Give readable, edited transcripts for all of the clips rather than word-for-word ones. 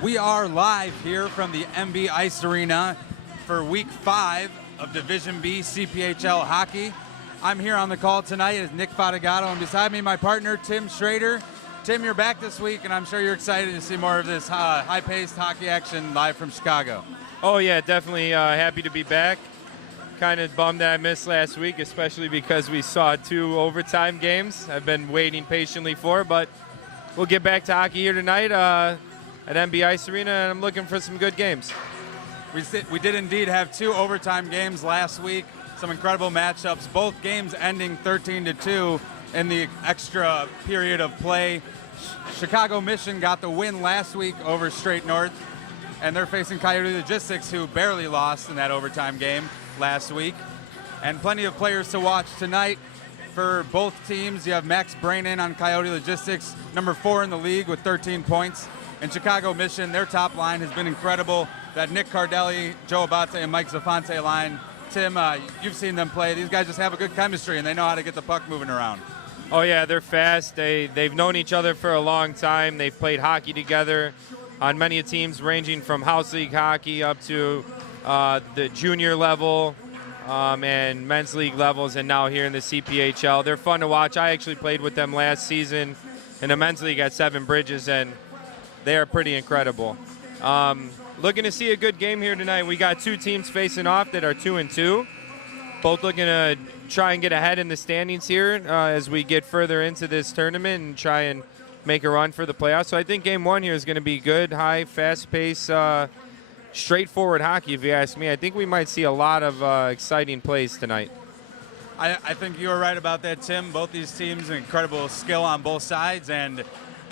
We are live here from the MB Ice Arena for Week 5 of Division B CPHL hockey. I'm here on the call tonight as Nick Fatigato, and beside me, my partner, Tim Schrader. Tim, you're back this week, and I'm sure you're excited to see more of this high-paced hockey action live from Chicago. Oh, yeah, definitely happy to be back. Kind of bummed that I missed last week, especially because we saw 2 overtime games I've been waiting patiently for, but we'll get back to hockey here tonight at MB Ice Arena, and I'm looking for some good games. We did indeed have 2 overtime games last week, some incredible matchups, both games ending 13-2 in the extra period of play. Chicago Mission got the win last week over Straight North, and they're facing Coyote Logistics, who barely lost in that overtime game last week. And plenty of players to watch tonight for both teams. You have Max Brainin on Coyote Logistics, number 4 in the league with 13 points. And Chicago Mission, their top line has been incredible. That Nick Cardelli, Joe Abate, and Mike Zafonte line. Tim, you've seen them play. These guys just have a good chemistry, and they know how to get the puck moving around. Oh, yeah, they're fast. They've known each other for a long time. They've played hockey together on many teams, ranging from house league hockey up to the junior level and men's league levels, and now here in the CPHL. They're fun to watch. I actually played with them last season in the men's league at Seven Bridges, and they are pretty incredible. Looking to see a good game here tonight. We got 2 teams facing off that are 2-2, both looking to try and get ahead in the standings here as we get further into this tournament and try and make a run for the playoffs. So I think game 1 here is going to be good, high, fast-paced, straightforward hockey, if you ask me. I think we might see a lot of exciting plays tonight. I think you were right about that, Tim. Both these teams, incredible skill on both sides, and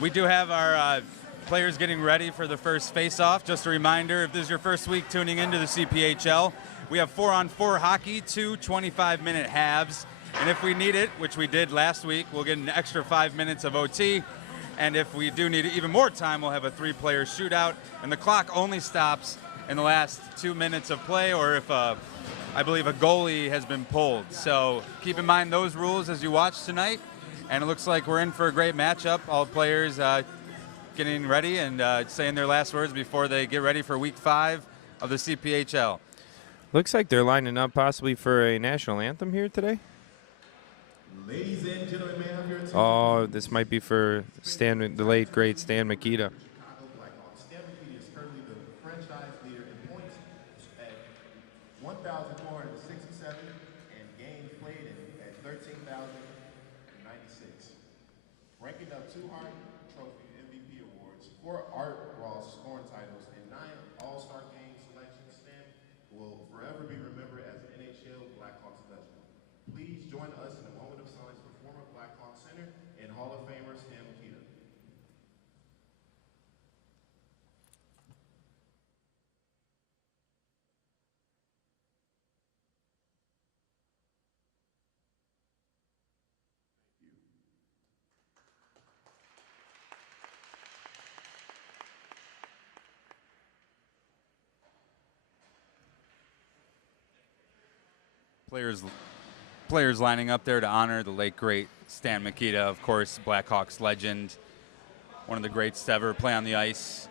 we do have our players getting ready for the first face-off. Just a reminder, if this is your first week tuning into the CPHL, we have 4-on-4 hockey, 2 25-minute halves, and if we need it, which we did last week, we'll get an extra 5 minutes of OT, and if we do need even more time, we'll have a 3-player shootout, and the clock only stops in the last 2 minutes of play, or if I believe a goalie has been pulled. So keep in mind those rules as you watch tonight, and it looks like we're in for a great matchup. All players getting ready and saying their last words before they get ready for Week 5 of the CPHL. Looks like they're lining up possibly for a national anthem here today. Ladies and gentlemen, may I have your attention? Oh, this might be for the late, great Stan Mikita. Stan Mikita is currently the franchise leader in points at 1,467 and games played at 13,096. Ranking up 2 Hart Trophy MVP awards, 4 Art Ross scoring titles, and 9 All-Star Game selections, Stan will forever be remembered as an NHL Blackhawks legend. Please join us in a moment of silence for former Blackhawks center and Hall of Famer Stan Mikita. Players lining up there to honor the late, great Stan Mikita, of course, Blackhawks legend, one of the greats to ever play on the ice.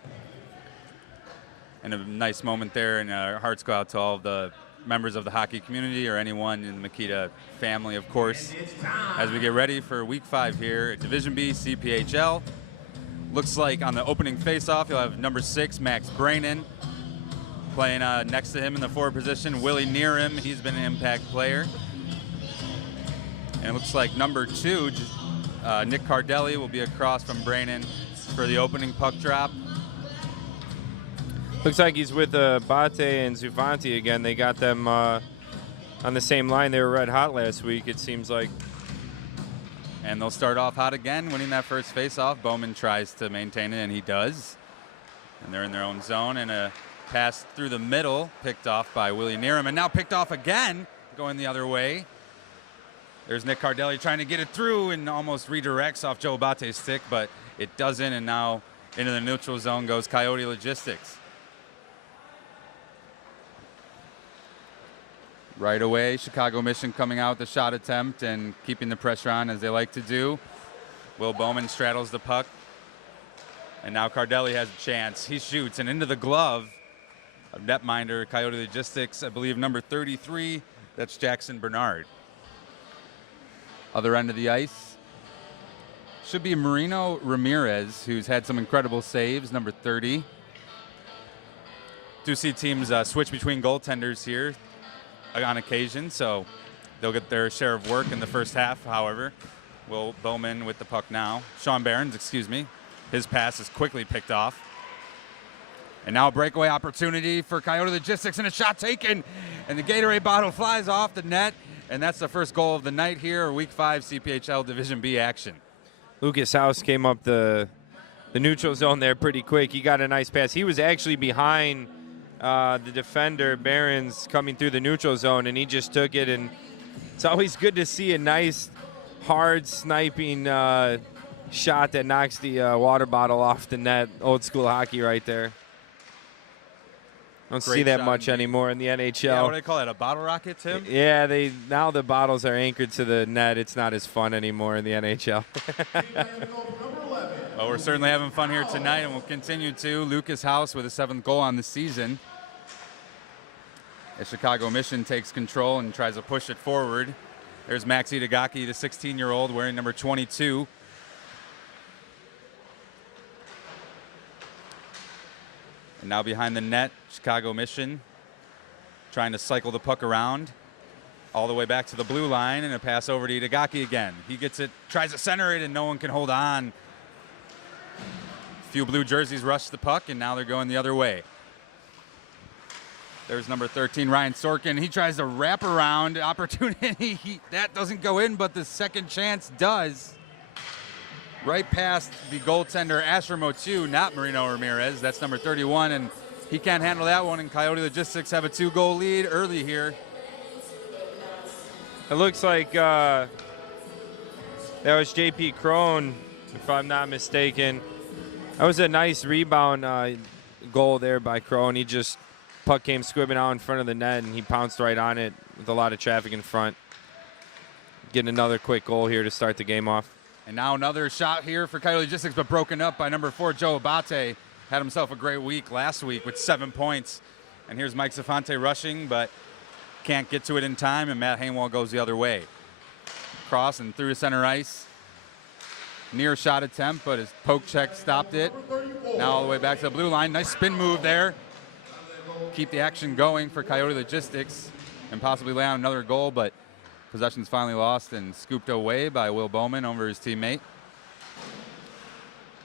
And a nice moment there, and our hearts go out to all of the members of the hockey community or anyone in the Mikita family, of course, as we get ready for Week 5 here at Division B CPHL. Looks like on the opening faceoff, you'll have number 6, Max Brainin, playing next to him in the forward position, Willie Neerim. He's been an impact player. And it looks like number 2, Nick Cardelli, will be across from Brainin for the opening puck drop. Looks like he's with Abate and Zafonte again. They got them on the same line. They were red hot last week, it seems like. And they'll start off hot again, winning that first faceoff. Bowman tries to maintain it, and he does. And they're in their own zone, and a pass through the middle, picked off by Willie Neerim, and now picked off again, going the other way. There's Nick Cardelli trying to get it through and almost redirects off Joe Abate's stick, but it doesn't, and now into the neutral zone goes Coyote Logistics. Right away, Chicago Mission coming out with the shot attempt and keeping the pressure on as they like to do. Will Bowman straddles the puck And now Cardelli has a chance. He shoots, and into the glove of netminder Coyote Logistics, I believe number 33. That's Jackson Bernard. Other end of the ice should be Marino Ramirez, who's had some incredible saves, number 30. Do see teams switch between goaltenders here on occasion, so they'll get their share of work in the first half, however. Will Bowman with the puck now. Sean Barons, excuse me. His pass is quickly picked off. And now a breakaway opportunity for Coyote Logistics, and a shot taken, and the Gatorade bottle flies off the net, and that's the first goal of the night here, Week 5 CPHL Division B action. Lucas House came up the neutral zone there pretty quick. He got a nice pass. He was actually behind the defender, Barons, coming through the neutral zone, and he just took it. And it's always good to see a nice, hard sniping shot that knocks the water bottle off the net. Old school hockey right there. Don't see that much anymore in the NHL. Yeah, what do they call it, a bottle rocket, Tim? Yeah, now the bottles are anchored to the net. It's not as fun anymore in the NHL. Well, we're certainly having fun here tonight, and we'll continue to. Lucas House with a 7th goal on the season. As Chicago Mission takes control and tries to push it forward. There's Max Itagaki, the 16-year-old, wearing number 22. And now behind the net, Chicago Mission trying to cycle the puck around all the way back to the blue line, and a pass over to Itagaki again. He gets it, tries to center it, and no one can hold on. A few blue jerseys rush the puck, and now they're going the other way. There's number 13, Ryan Sorkin. He tries to wrap around opportunity. That doesn't go in, but the second chance does. Right past the goaltender, Asher Motu, not Marino Ramirez. That's number 31, and he can't handle that one, and Coyote Logistics have a 2-goal lead early here. It looks like that was J.P. Crone, if I'm not mistaken. That was a nice rebound goal there by Crone. He just, puck came squibbing out in front of the net, and he pounced right on it with a lot of traffic in front. Getting another quick goal here to start the game off. And now another shot here for Coyote Logistics, but broken up by number 4, Joe Abate. Had himself a great week last week with 7 points. And here's Mike Zafante rushing, but can't get to it in time, and Matt Hainwall goes the other way. Cross and through to center ice. Near shot attempt, but his poke check stopped it. Now all the way back to the blue line. Nice spin move there. Keep the action going for Coyote Logistics and possibly lay on another goal, but possession's finally lost and scooped away by Will Bowman over his teammate.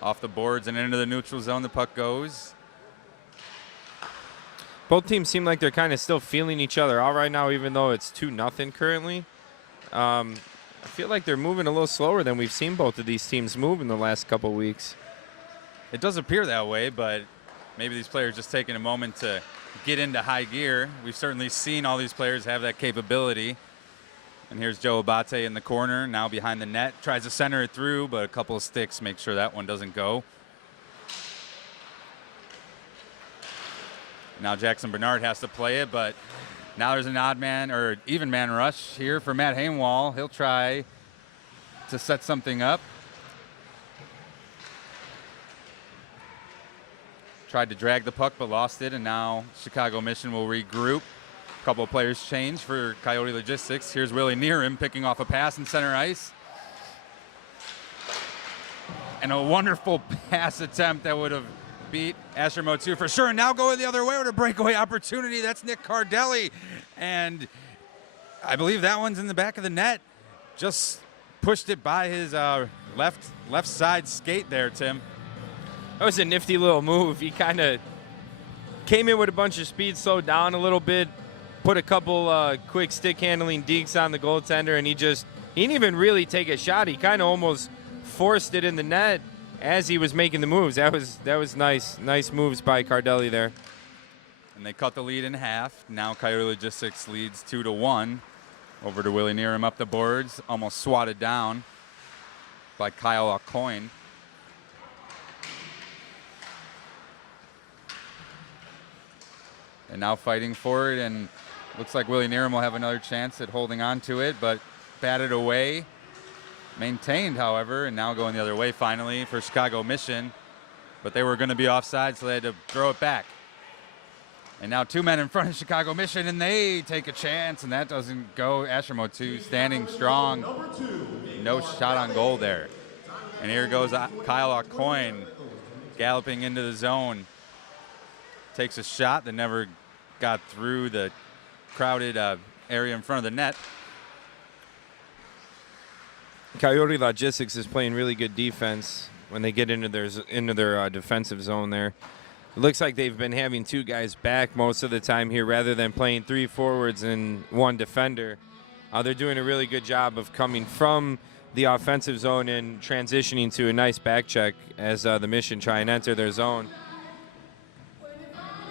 Off the boards and into the neutral zone, the puck goes. Both teams seem like they're kind of still feeling each other out right now, even though it's 2-0 currently. I feel like they're moving a little slower than we've seen both of these teams move in the last couple weeks. It does appear that way, but maybe these players just taking a moment to get into high gear. We've certainly seen all these players have that capability. And here's Joe Abate in the corner, now behind the net. Tries to center it through, but a couple of sticks make sure that one doesn't go. Now Jackson Bernard has to play it, but now there's an odd man or even man rush here for Matt Hainwall. He'll try to set something up. Tried to drag the puck, but lost it, and now Chicago Mission will regroup. A couple of players change for Coyote Logistics. Here's Willie Neerim picking off a pass in center ice. And a wonderful pass attempt that would have beat Asher Motu for sure. And now going the other way with a breakaway opportunity. That's Nick Cardelli. And I believe that one's in the back of the net. Just pushed it by his left side skate there, Tim. That was a nifty little move. He kind of came in with a bunch of speed, slowed down a little bit, put a couple quick stick handling dekes on the goaltender, and he didn't even really take a shot. He kind of almost forced it in the net as he was making the moves. That was nice moves by Cardelli there. And they cut the lead in half. Now Coyote Logistics leads 2-1. Over to Willie Neerim up the boards, almost swatted down by Kyle Aucoin. And now fighting for it, and looks like Willie Neerim will have another chance at holding on to it, but batted away. Maintained, however, and now going the other way finally for Chicago Mission. but they were going to be offside, so they had to throw it back. And now 2 men in front of Chicago Mission, and they take a chance, and that doesn't go. Asher Motu standing strong. No shot on goal there. And here goes Kyle Aucoin galloping into the zone. Takes a shot that never got through the crowded area in front of the net. Coyote Logistics is playing really good defense when they get into their defensive zone there. It looks like they've been having 2 guys back most of the time here rather than playing 3 forwards and 1 defender. They're doing a really good job of coming from the offensive zone and transitioning to a nice back check as the Mission try and enter their zone.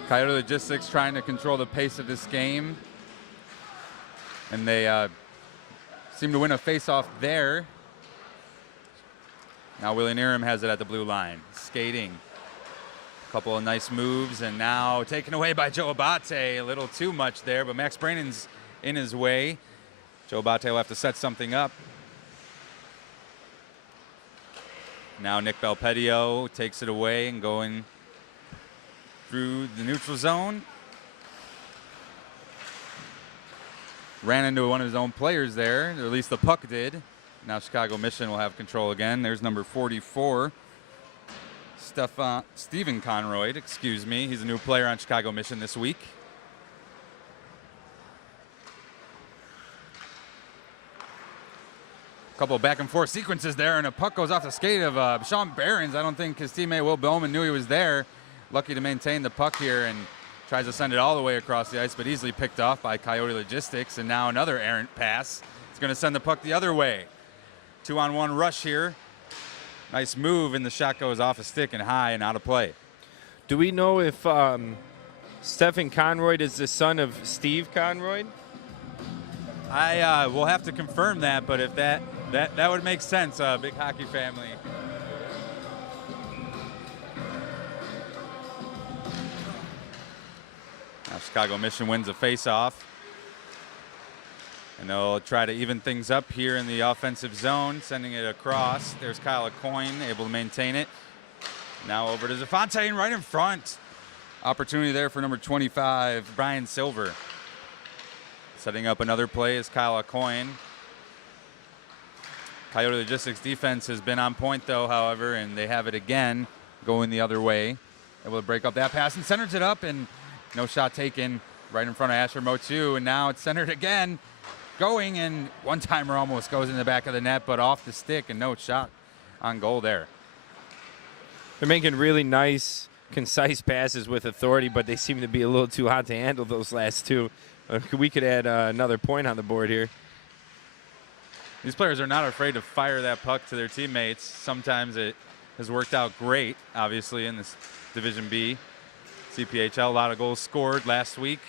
Coyote Logistics trying to control the pace of this game. And they seem to win a face-off there. Now Willie Nierim has it at the blue line, skating. A couple of nice moves, and now taken away by Joe Abate. A little too much there, but Max Brannon's in his way. Joe Abate will have to set something up. Now Nick Belpedio takes it away and going through the neutral zone. Ran into one of his own players there, or at least the puck did. Now Chicago Mission will have control again. There's number 44, Stephen Conroy, excuse me. He's a new player on Chicago Mission this week. A couple of back and forth sequences there, and a puck goes off the skate of Sean Behrens. I don't think his teammate Will Bowman knew he was there. Lucky to maintain the puck here, and tries to send it all the way across the ice, but easily picked off by Coyote Logistics. And now another errant pass. It's going to send the puck the other way. 2-on-1 rush here. Nice move, and the shot goes off a stick and high and out of play. Do we know if Stephen Conroy is the son of Steve Conroy? I will have to confirm that, but if that would make sense. Big hockey family. Now Chicago Mission wins a face-off. And they'll try to even things up here in the offensive zone, sending it across. There's Kyle Aucoin, able to maintain it. Now over to Zafontaine right in front. Opportunity there for number 25, Brian Silver. Setting up another play is Kyle Aucoin. Coyote Logistics defense has been on point, though, however, and they have it again going the other way. Able to break up that pass and centers it up, and no shot taken right in front of Asher Motu. And now it's centered again. Going, and one-timer almost goes in the back of the net, but off the stick, and no shot on goal there. They're making really nice, concise passes with authority, but they seem to be a little too hot to handle those last 2. We could add another point on the board here. These players are not afraid to fire that puck to their teammates. Sometimes it has worked out great, obviously, in this Division B. CPHL, a lot of goals scored last week.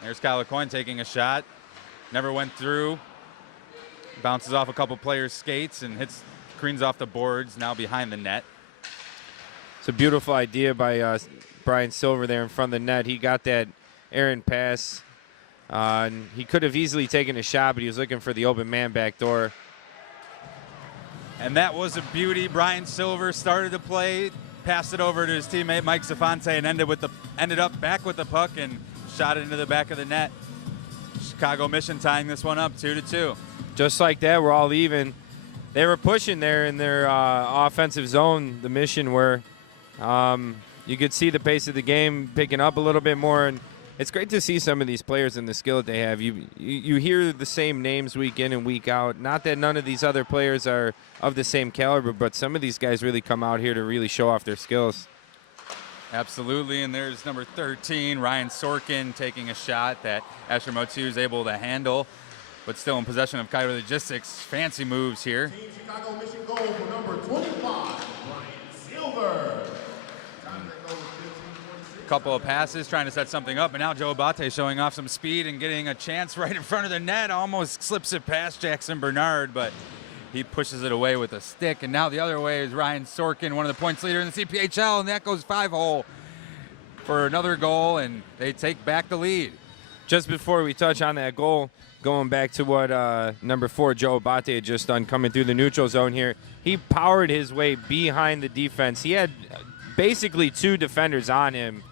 There's Kyle Aucoin taking a shot. Never went through. Bounces off a couple players' skates and creams off the boards, now behind the net. It's a beautiful idea by Brian Silver there in front of the net. He got that errant pass. And he could have easily taken a shot, but he was looking for the open man back door. And that was a beauty. Brian Silver started to play, passed it over to his teammate Mike Zafonte, and ended up back with the puck and shot it into the back of the net. Chicago Mission tying this one up 2-2. Just like that, we're all even. They were pushing there in their offensive zone, the Mission were. You could see the pace of the game picking up a little bit more, and it's great to see some of these players and the skill that they have. You hear the same names week in and week out. Not that none of these other players are of the same caliber, but some of these guys really come out here to really show off their skills. Absolutely, and there's number 13, Ryan Sorkin, taking a shot that Asher Motu is able to handle, but still in possession of Coyote Logistics. Fancy moves here. Team Chicago Mission goal for number 25, Brian Silver. Couple of passes trying to set something up, and now Joe Abate showing off some speed and getting a chance right in front of the net. Almost slips it past Jackson Bernard, but he pushes it away with a stick. And now the other way is Ryan Sorkin, one of the points leader in the CPHL, and that goes 5-hole for another goal, and they take back the lead. Just before we touch on that goal, going back to what number 4, Joe Abate, had just done coming through the neutral zone here, he powered his way behind the defense. He had basically 2 defenders on him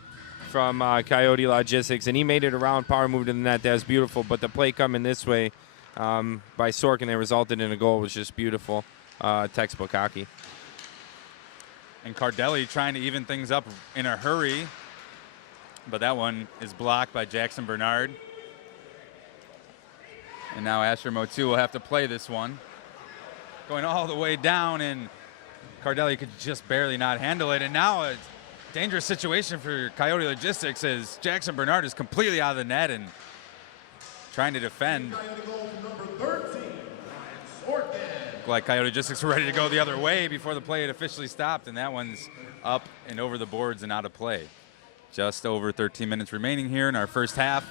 from Coyote Logistics, and he made it around, power move to the net. That was beautiful. But the play coming this way by Sorkin that resulted in a goal was just beautiful. Textbook hockey. And Cardelli trying to even things up in a hurry, but that one is blocked by Jackson Bernard. And now Asher Motu will have to play this one. Going all the way down, and Cardelli could just barely not handle it. And now a dangerous situation for Coyote Logistics as Jackson Bernard is completely out of the net and trying to defend. Like Coyote Logistics were ready to go the other way before the play had officially stopped, and that one's up and over the boards and out of play. Just over 13 minutes remaining here in our first half.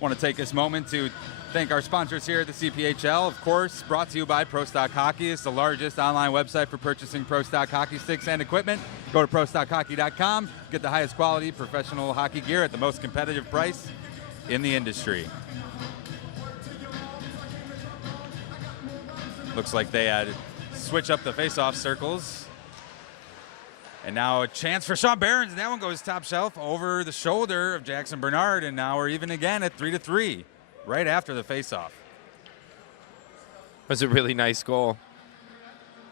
Want to take this moment to thank our sponsors here at the CPHL, of course, brought to you by Pro Stock Hockey. It's the largest online website for purchasing Pro Stock Hockey sticks and equipment. Go to ProStockHockey.com, get the highest quality professional hockey gear at the most competitive price in the industry. Looks like they had switch up the face-off circles. And now a chance for Sean Barons. That one goes top shelf over the shoulder of Jackson Bernard. And now we're even again at 3-3 right after the face-off. It was a really nice goal.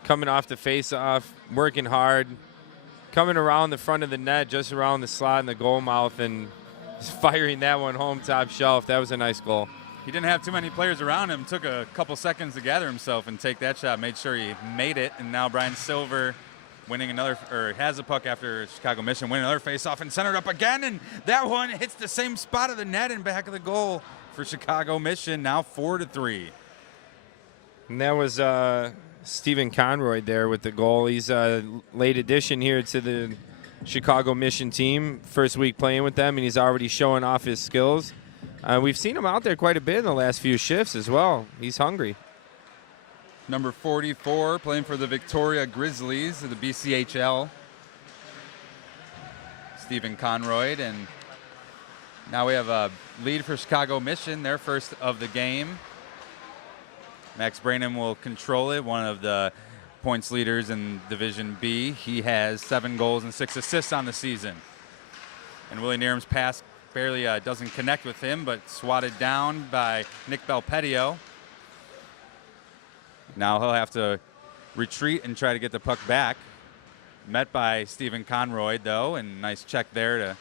Coming off the face-off, working hard, coming around the front of the net, just around the slot and the goal mouth, and firing that one home top shelf. That was a nice goal. He didn't have too many players around him. Took a couple seconds to gather himself and take that shot. Made sure he made it. And now Brian Silver winning another, or has a puck after Chicago Mission, winning another face-off and centered up again. And that one hits the same spot of the net and back of the goal for Chicago Mission. Now 4-3. And that was Stephen Conroy there with the goal. He's a late addition here to the Chicago Mission team. First week playing with them, and he's already showing off his skills. We've seen him out there quite a bit in the last few shifts as well. He's hungry. Number 44, playing for the Victoria Grizzlies of the BCHL. Stephen Conroy. And now we have a lead for Chicago Mission, their first of the game. Max Branham will control it, one of the points leaders in Division B. He has 7 goals and 6 assists on the season. And Willie Nieram's pass barely doesn't connect with him, but swatted down by Nick Belpedio. Now he'll have to retreat and try to get the puck back. Met by Stephen Conroy, though, and nice check there to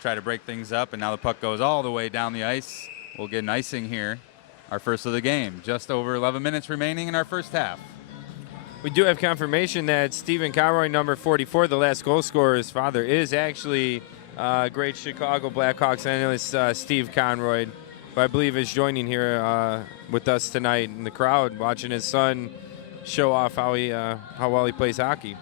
try to break things up. And now the puck goes all the way down the ice. We'll get an icing here, our first of the game. Just over 11 minutes remaining in our first half. We do have confirmation that Stephen Conroy, number 44, the last goal scorer's father, is actually great Chicago Blackhawks analyst Steve Conroy, who I believe is joining here with us tonight in the crowd, watching his son show off how well he plays hockey.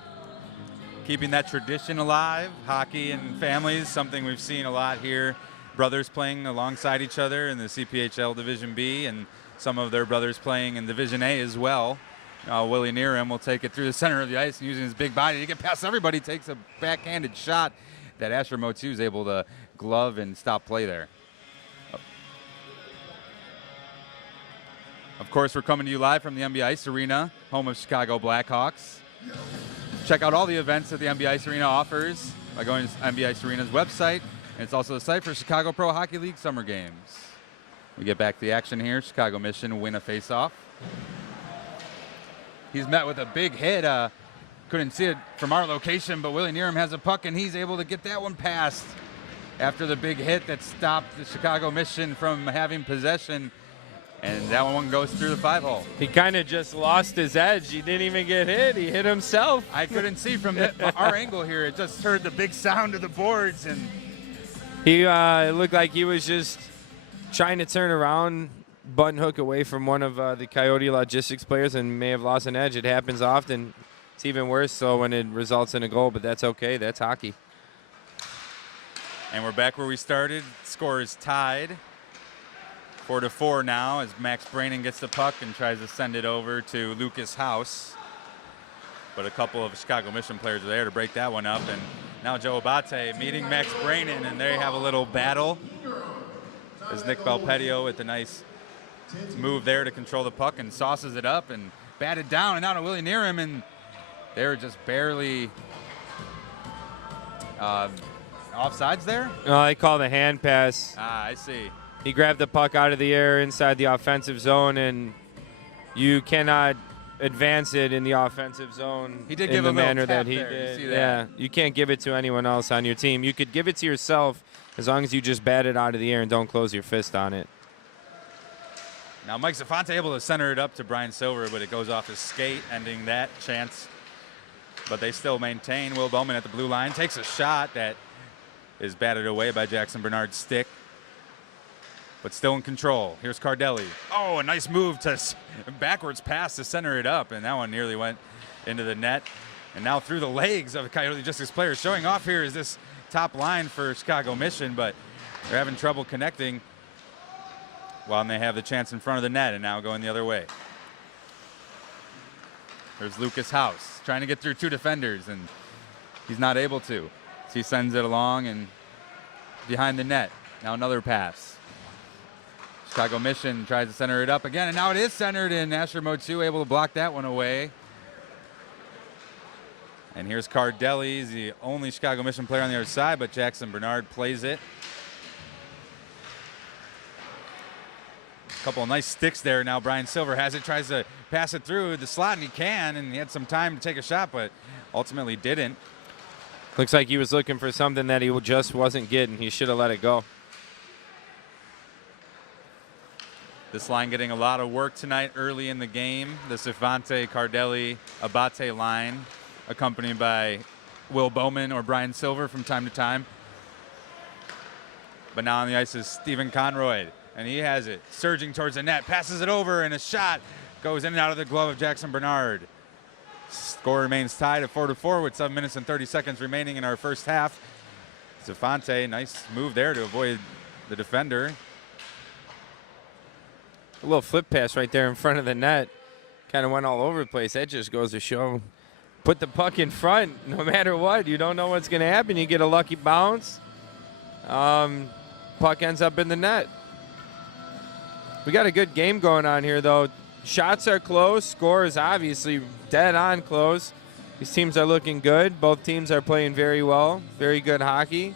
Keeping that tradition alive, hockey and families, something we've seen a lot here. Brothers playing alongside each other in the CPHL Division B, and some of their brothers playing in Division A as well. Willie Nieram will take it through the center of the ice and using his big body to get past everybody. Takes a backhanded shot that Asher Motu is able to glove and stop play there. Of course, we're coming to you live from the MB Ice Arena, home of Chicago Blackhawks. Check out all the events that the MB Ice Arena offers by going to MB Ice Arena's website. And it's also the site for Chicago Pro Hockey League Summer Games. We get back to the action here. Chicago Mission win a faceoff. He's met with a big hit. Couldn't see it from our location, but Willie Nieram has a puck, and he's able to get that one past after the big hit that stopped the Chicago Mission from having possession. And that one goes through the 5-hole. He kind of just lost his edge. He didn't even get hit. He hit himself. I couldn't see from our angle here. It just heard the big sound of the boards. And he looked like he was just trying to turn around, button hook away from one of the Coyote Logistics players, and may have lost an edge. It happens often. It's even worse so when it results in a goal, but that's okay. That's hockey. And we're back where we started. Score is tied. 4-4 now as Max Brannon gets the puck and tries to send it over to Lucas House. But a couple of Chicago Mission players are there to break that one up. And now Joe Abate meeting Max Brannon, and they have a little battle As Nick Belpedio with a nice move there to control the puck and sauces it up and batted down and now to Willie Neerham, and they were just barely offsides there. No, I call the hand pass. Ah, I see. He grabbed the puck out of the air inside the offensive zone, and you cannot advance it in the offensive zone He did in give the a little manner tap that he there. You did. see that? Yeah, you can't give it to anyone else on your team. You could give it to yourself as long as you just bat it out of the air and don't close your fist on it. Now Mike Zafante able to center it up to Brian Silver, but it goes off his skate, ending that chance. But they still maintain. Will Bowman at the blue line takes a shot that is batted away by Jackson Bernard's stick, but still in control. Here's Cardelli. Oh, a nice move to backwards pass to center it up, and that one nearly went into the net. And now through the legs of the Coyote Logistics players. Showing off here is this top line for Chicago Mission, but they're having trouble connecting while they have the chance in front of the net, and now going the other way. There's Lucas House trying to get through two defenders, and he's not able to. So he sends it along and behind the net. Now another pass. Chicago Mission tries to center it up again, and now it is centered, and Asher Motu able to block that one away. And here's Cardelli. He's the only Chicago Mission player on the other side, but Jackson Bernard plays it. A couple of nice sticks there. Now Brian Silver has it, tries to pass it through the slot, and he can, and he had some time to take a shot, but ultimately didn't. Looks like he was looking for something that he just wasn't getting. He should have let it go. This line getting a lot of work tonight early in the game. The Zafante, Cardelli, Abate line, accompanied by Will Bowman or Brian Silver from time to time. But now on the ice is Stephen Conroy, and he has it, surging towards the net, passes it over, and a shot goes in and out of the glove of Jackson Bernard. Score remains tied at 4-4 with 7 minutes and 30 seconds remaining in our first half. Zafante, nice move there to avoid the defender. A little flip pass right there in front of the net. Kind of went all over the place. That just goes to show, put the puck in front no matter what. You don't know what's going to happen. You get a lucky bounce. Puck ends up in the net. We got a good game going on here, though. Shots are close. Score is obviously dead on close. These teams are looking good. Both teams are playing very well. Very good hockey.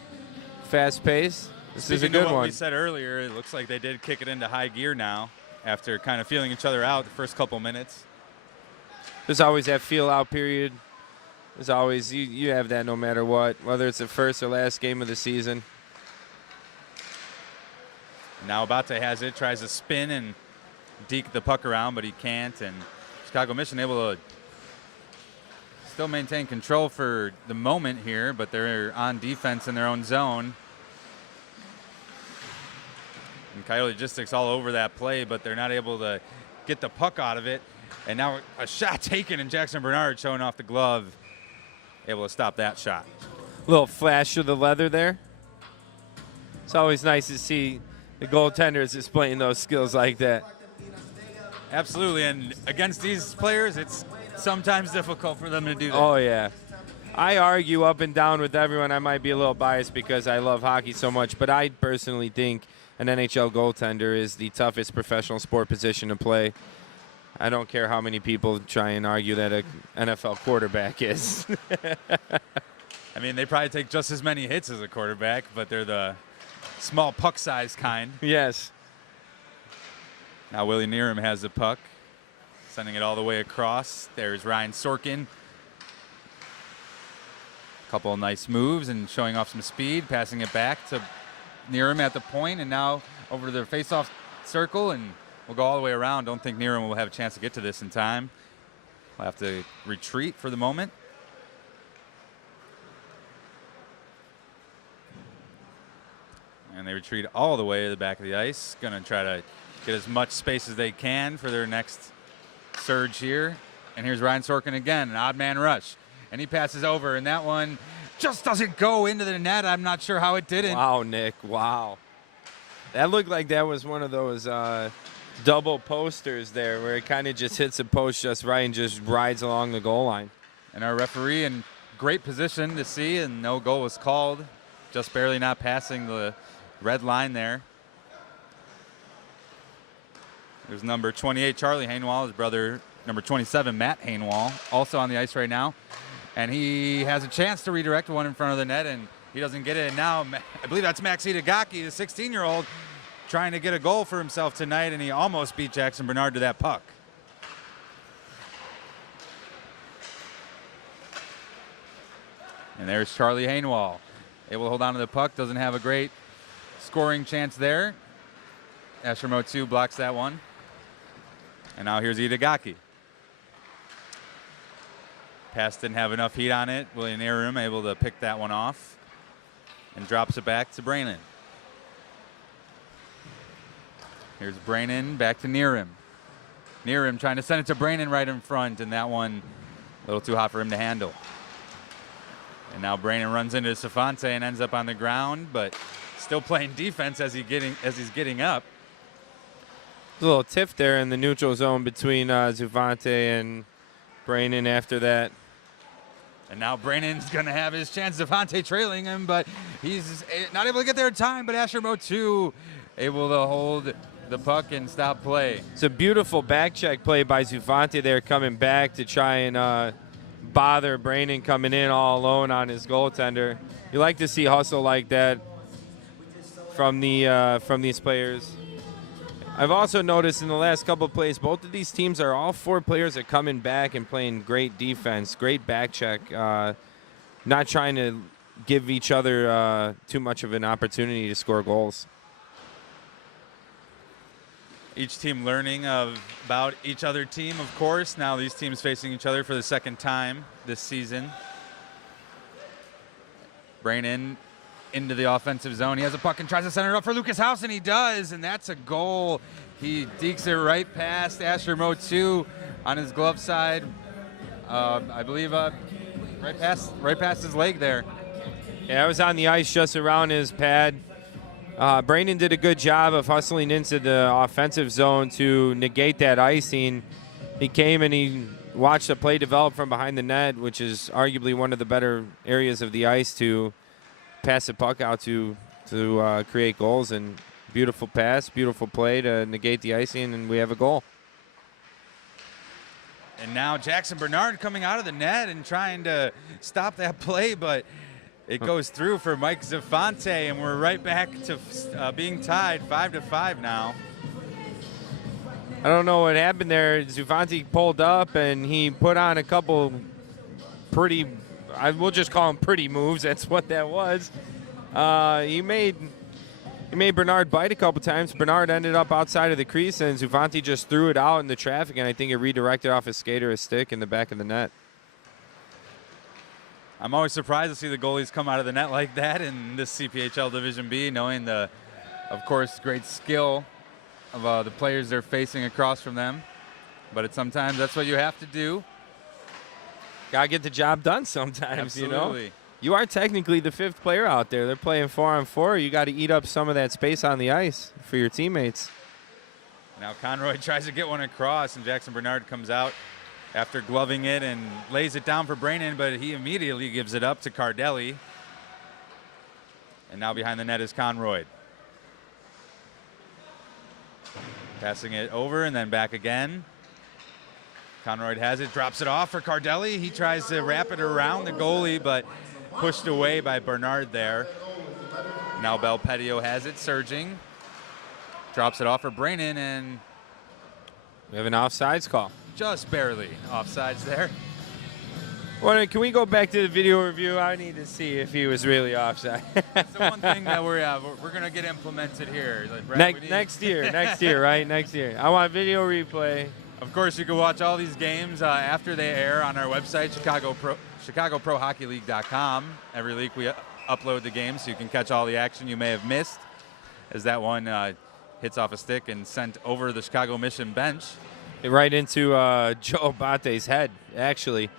Fast pace. This is a good one. one. We said earlier, it looks like they did kick it into high gear now after kind of feeling each other out the first couple minutes. There's always that feel-out period. There's always, you have that no matter what, whether it's the first or last game of the season. Now Abate has it, tries to spin and deke the puck around, but he can't. And Chicago Mission able to still maintain control for the moment here, but they're on defense in their own zone. And Coyote Logistics all over that play, but they're not able to get the puck out of it. And now a shot taken, and Jackson Bernard showing off the glove, able to stop that shot. Little flash of the leather there. It's always nice to see the goaltenders displaying those skills like that. Absolutely, and against these players, it's sometimes difficult for them to do that. Oh, yeah. I argue up and down with everyone. I might be a little biased because I love hockey so much, but I personally think an NHL goaltender is the toughest professional sport position to play. I don't care how many people try and argue that an NFL quarterback is. I mean, they probably take just as many hits as a quarterback, but they're the small puck size kind. Yes. Now Willie Neerham has the puck, sending it all the way across. There's Ryan Sorkin. A couple of nice moves and showing off some speed, passing it back to Neerham at the point, and now over to the face-off circle, and we'll go all the way around. Don't think Neerham will have a chance to get to this in time. We'll have to retreat for the moment. And they retreat all the way to the back of the ice. Going to try to get as much space as they can for their next surge here. And here's Ryan Sorkin again, an odd man rush. And he passes over, and that one just doesn't go into the net. I'm not sure how it didn't. Wow, Nick, wow. That looked like that was one of those double posters there where it kind of just hits the post just right and just rides along the goal line. And our referee in great position to see, and no goal was called. Just barely not passing the red line there. There's number 28, Charlie Hainwall, his brother, number 27, Matt Hainwall, also on the ice right now. And he has a chance to redirect one in front of the net, and he doesn't get it. And now, I believe that's Max Itagaki, the 16-year-old, trying to get a goal for himself tonight, and he almost beat Jackson Bernard to that puck. And there's Charlie Hainwall, able to hold on to the puck, doesn't have a great scoring chance there. Asher Motu blocks that one. And now here's Itagaki. Pass didn't have enough heat on it. William Nierim able to pick that one off and drops it back to Brainin. Here's Brainin back to Nierim. Nierim trying to send it to Brainin right in front, and that one a little too hot for him to handle. And now Brainin runs into Savante and ends up on the ground, but still playing defense as he's getting up. There's a little tiff there in the neutral zone between Zuvante and Brainin after that. And now Brainin's going to have his chance. Zavante trailing him, but he's not able to get there in time. But Asher Motu able to hold the puck and stop play. It's a beautiful back check play by Zuvante there, coming back to try and bother Brainin coming in all alone on his goaltender. You like to see hustle like that from these players. I've also noticed in the last couple of plays, both of these teams are all 4 players are coming back and playing great defense, great back check, not trying to give each other too much of an opportunity to score goals. Each team learning about each other team, of course. Now these teams facing each other for the second time this season. Brainin into the offensive zone. He has a puck and tries to center it up for Lucas House, and he does, and that's a goal. He dekes it right past Asher Motu on his glove side. I believe right past his leg there. Yeah, it was on the ice just around his pad. Brainin did a good job of hustling into the offensive zone to negate that icing. He came and he watched the play develop from behind the net, which is arguably one of the better areas of the ice to pass the puck out to create goals. And beautiful pass, beautiful play to negate the icing, and we have a goal. And now Jackson Bernard coming out of the net and trying to stop that play, but it goes through for Mike Zafante, and we're right back to being tied 5-5 now. I don't know what happened there. Zufante pulled up, and he put on a couple pretty, we'll just call them pretty moves. That's what that was. He made Bernard bite a couple times. Bernard ended up outside of the crease, and Zufante just threw it out in the traffic, and I think it redirected off his skate or his stick in the back of the net. I'm always surprised to see the goalies come out of the net like that in this CPHL Division B, knowing the, of course, great skill of the players they're facing across from them. But sometimes that's what you have to do. Got to get the job done sometimes, Absolutely. You know. You are technically the 5th player out there. They're playing 4-on-4. You got to eat up some of that space on the ice for your teammates. Now Conroy tries to get one across, and Jackson Bernard comes out after gloving it and lays it down for Brainin, but he immediately gives it up to Cardelli. And now behind the net is Conroy. Passing it over and then back again. Conroy has it, drops it off for Cardelli. He tries to wrap it around the goalie, but pushed away by Bernard there. Now Belpedio has it, surging. Drops it off for Brainin, and we have an offsides call. Just barely offsides there. Well, can we go back to the video review? I need to see if he was really offside. That's the one thing that we're going to get implemented here. Like, Brad, next year, right? Next year. I want video replay. Of course, you can watch all these games after they air on our website, ChicagoProHockeyLeague.com. Every week we upload the games so you can catch all the action you may have missed, as that one hits off a stick and sent over the Chicago Mission bench. Right into Joe Abate's head, actually.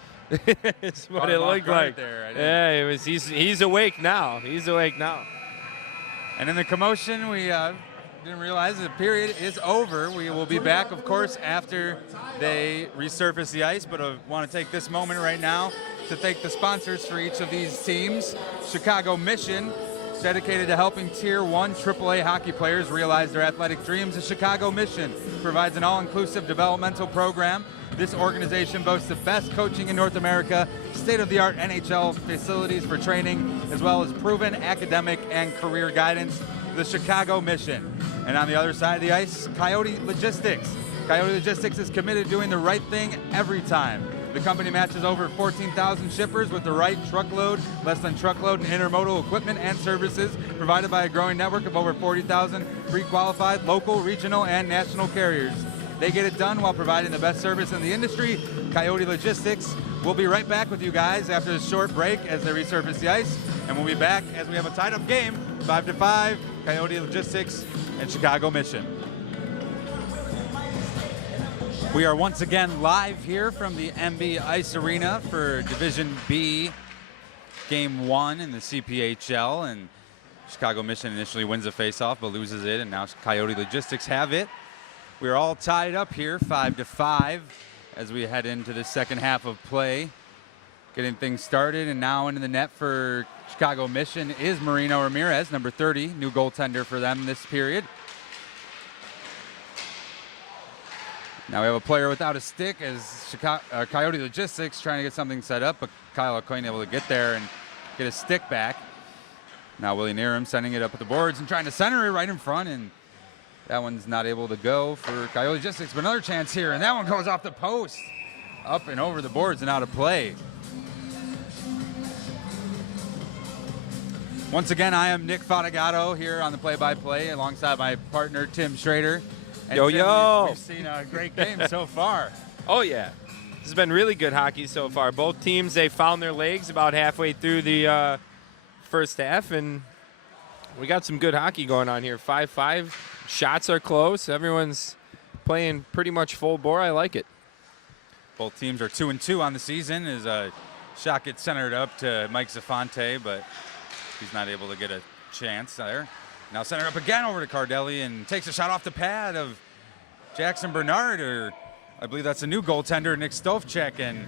It's what it looked like. There, yeah, it was. He's awake now. He's awake now. And in the commotion, we didn't realize the period is over. We will be back, of course, after they resurface the ice, but I want to take this moment right now to thank the sponsors for each of these teams. Chicago Mission, Dedicated to helping Tier 1 AAA hockey players realize their athletic dreams, the Chicago Mission provides an all-inclusive developmental program. This organization boasts the best coaching in North America, state-of-the-art NHL facilities for training, as well as proven academic and career guidance, the Chicago Mission. And on the other side of the ice, Coyote Logistics. Coyote Logistics is committed to doing the right thing every time. The company matches over 14,000 shippers with the right truckload, less than truckload, and intermodal equipment and services provided by a growing network of over 40,000 pre-qualified local, regional, and national carriers. They get it done while providing the best service in the industry. Coyote Logistics. We'll be right back with you guys after this short break as they resurface the ice, and we'll be back as we have a tied-up game, 5-5, Coyote Logistics and Chicago Mission. We are once again live here from the MB Ice Arena for Division B, Game 1 in the CPHL, and Chicago Mission initially wins the faceoff but loses it, and now Coyote Logistics have it. We're all tied up here, 5-5, as we head into the second half of play. Getting things started, and now into the net for Chicago Mission is Marino Ramirez, number 30, new goaltender for them this period. Now we have a player without a stick as Coyote Logistics trying to get something set up, but Kyle O'Coin able to get there and get his stick back. Now Willie Nerum sending it up at the boards and trying to center it right in front, and that one's not able to go for Coyote Logistics, but another chance here, and that one goes off the post, up and over the boards and out of play. Once again, I am Nick Fatigato here on the play-by-play alongside my partner Tim Schrader. And yo, Tim, yo. we've seen a great game so far. Oh, yeah. This has been really good hockey so far. Both teams, they found their legs about halfway through the first half, and we got some good hockey going on here. 5-5. Shots are close. Everyone's playing pretty much full bore. I like it. Both teams are 2-2 on the season as a shot gets centered up to Mike Zafonte, but he's not able to get a chance there. Now center up again over to Cardelli and takes a shot off the pad of Jackson Bernard, or I believe that's a new goaltender, Nick Stovchek, and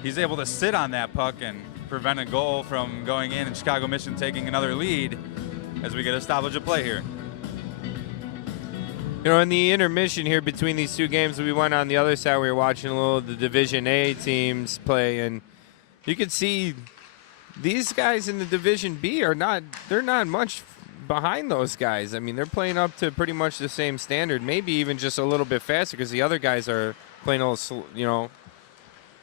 he's able to sit on that puck and prevent a goal from going in and Chicago Mission taking another lead as we get a stoppage of play here. You know, in the intermission here between these two games, we went on the other side. We were watching a little of the Division A teams play, and you could see these guys in the Division B they're not much behind those guys. I mean, they're playing up to pretty much the same standard, maybe even just a little bit faster because the other guys are playing a little, you know.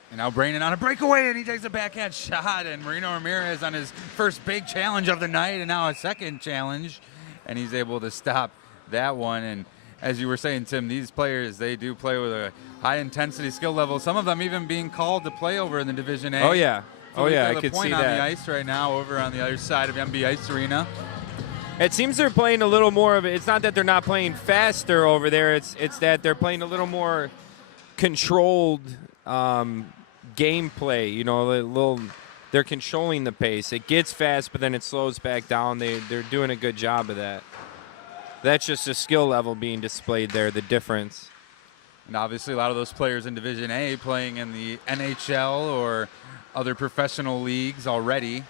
And now Brainen on a breakaway, and he takes a backhand shot, and Marino Ramirez on his first big challenge of the night, and now a second challenge, and he's able to stop that one. And as you were saying, Tim, these players, they do play with a high-intensity skill level, some of them even being called to play over in the Division A. Oh, yeah. Oh, yeah, I could see that. on the ice right now over on the other side of MB Ice Arena. It seems they're playing a little more of it. It's not that they're not playing faster over there. It's that they're playing a little more controlled gameplay. You know, they're controlling the pace. It gets fast, but then it slows back down. They're doing a good job of that. That's just a skill level being displayed there, the difference. And obviously a lot of those players in Division A playing in the NHL or other professional leagues already.